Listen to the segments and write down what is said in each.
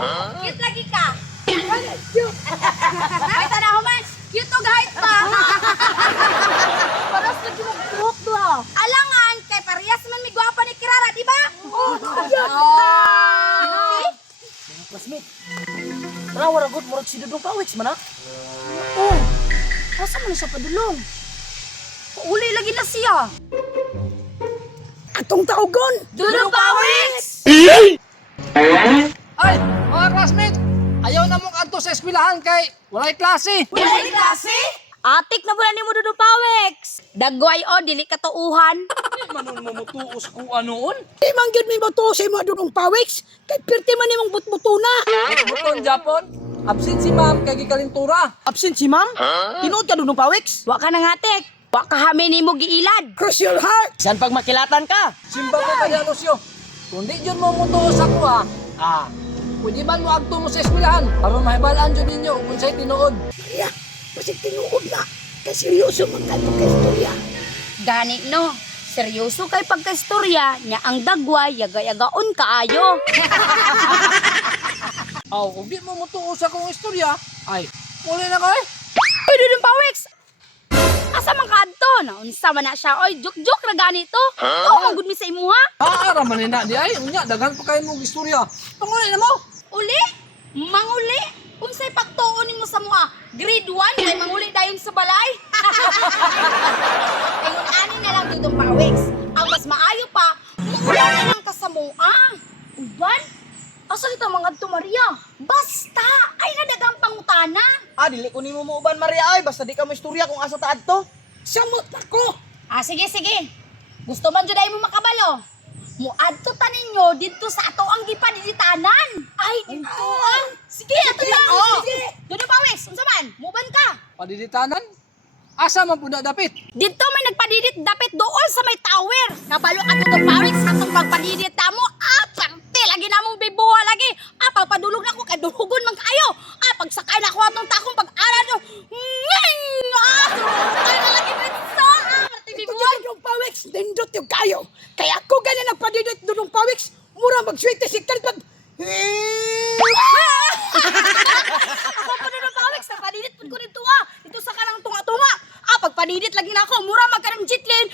Cute lagi ka. Ay, tanaw man. Cute og height pa. Paras na gumugbuhok doha. Alangan, kay parehas man may gwapa ni Kirara, di ba? Classmate. Tara, waragot murag si Dudong Pawiks man ha? Oh, asa man siya padulong? Uli lagi na siya. Atong taugon! Dudong Pawiks! Ay, mga classmates, ayaw na mong adto sa eskwelahan kay walay klase. Walay klase? Atik na bulan ni mo Dudong Pawiks. Dagway o, dili katuuhan. Manon mo mutuos ko anoon? Di man gyud may bato sa mga Dudong Pawiks. Kay pirti man nimong butbutuna. Buton Japon, absent si ma'am kay gikalintura. Absent si ma'am? Tinuod ka Dudong Pawiks? Wa ka nangatik. Wa ka hamin ni mo giilad. Cross your heart! San pag makilatan ka? Simba ko kay Alusyo. Kung di jud mo mutuos ako pwede man mo adto mo sa eskwelahan aron mahibalaan jud ninyo kung unsay tinuod. Maria, basig tinuod na. Kay seryoso man ka ka istorya. Gani no, seryoso kay pagkaistorya niya ang dagway yaga-yagaon kaayo. Aw, kung di mo mutuos akong istorya, ay, muli na ko eh. Uy, Dudong Pawiks! Asa man kadto? Naunsa man na siya. Oy, joke ra gani to. Oo, magud mi sa imuha. Ara man na di ay, unya daghan pa kayo mong istorya. Panguli na mo. Uli? Manguli? Unsay pagtuon nimo sa mua? Grade 1 kay manguli dayon sa balay. Ingon ani na lang Dudong Pawiks. Ang mas maayo pa, muula na lang ka sa mua. Uban? Asa kita mga to Maria? Basta ay nadagang pangutana. Dili ko nimo mauban Maria ay basta di ka mo istorya kung asa taad to. Samot ako. Sige, sige. Gusto man jud ay mo makabalo. Muadto ta ninyo didto sa ato ang gipadiditanan. Ay, didto ah. Sige, ato lang. Sige. Dudong Pawiks, unsa man? Muban ka. Padiditanan? Asa man pud dapit? Didto may nagpadidit dapit doon sa may tower. Kabalo ka Dudong Pawiks atong pagpadidit ta mo. Parte lagi namong bibuha lagi. Pagpadulog na ko kay dulugon man kaayo. Pagsakay na ko atong takong pag-ara do. Ay na lagi dito. Parte bibuha. Dudong Pawiks, nindot yung kayo. Kaya ako ganyan nagpadidit Dudong Pawiks. Mura magswerte si Kalpag. Ako pa Dudong Pawiks, nagpadidit po ko dito Dito sa kanang tunga-tunga. Pagpadidit lagi na ako, mura magkarang jitlin.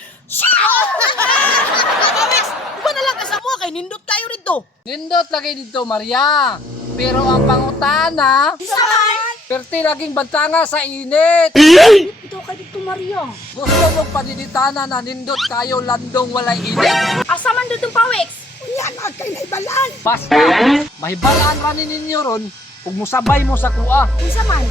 Pawiks, iba na lang kasama kay nindot kayo rito. Nindot lagi dito, Maria. Pero ang pangutana, Saan? perti laging bantanga sa init. Ito kay dito Maria. Gusto mong padiditana na nindot kayo landong walay init? Asa man Dudong Pawiks? Yan ang kay naibalaan. Basta, mahibalaan ra ni ninyo ron kung musabay mo sa kuha. Unsa man?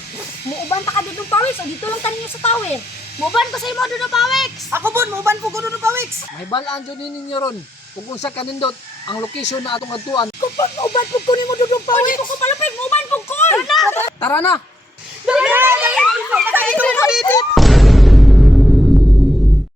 Muuban pa ka Dudong Pawiks o dito lang taninyo sa tower. Muuban pa sa imo Dudong Pawiks. Ako bon, mauban po ko Dudong Pawiks. Mahibalaan jud ni ninyo ron kung unsa ka nindot ang location na atong adtuan. Kapag mauban po ko ni mo Dudong Pwede Pawiks. ko palapig, muuban pug ko. Tara na! Dali!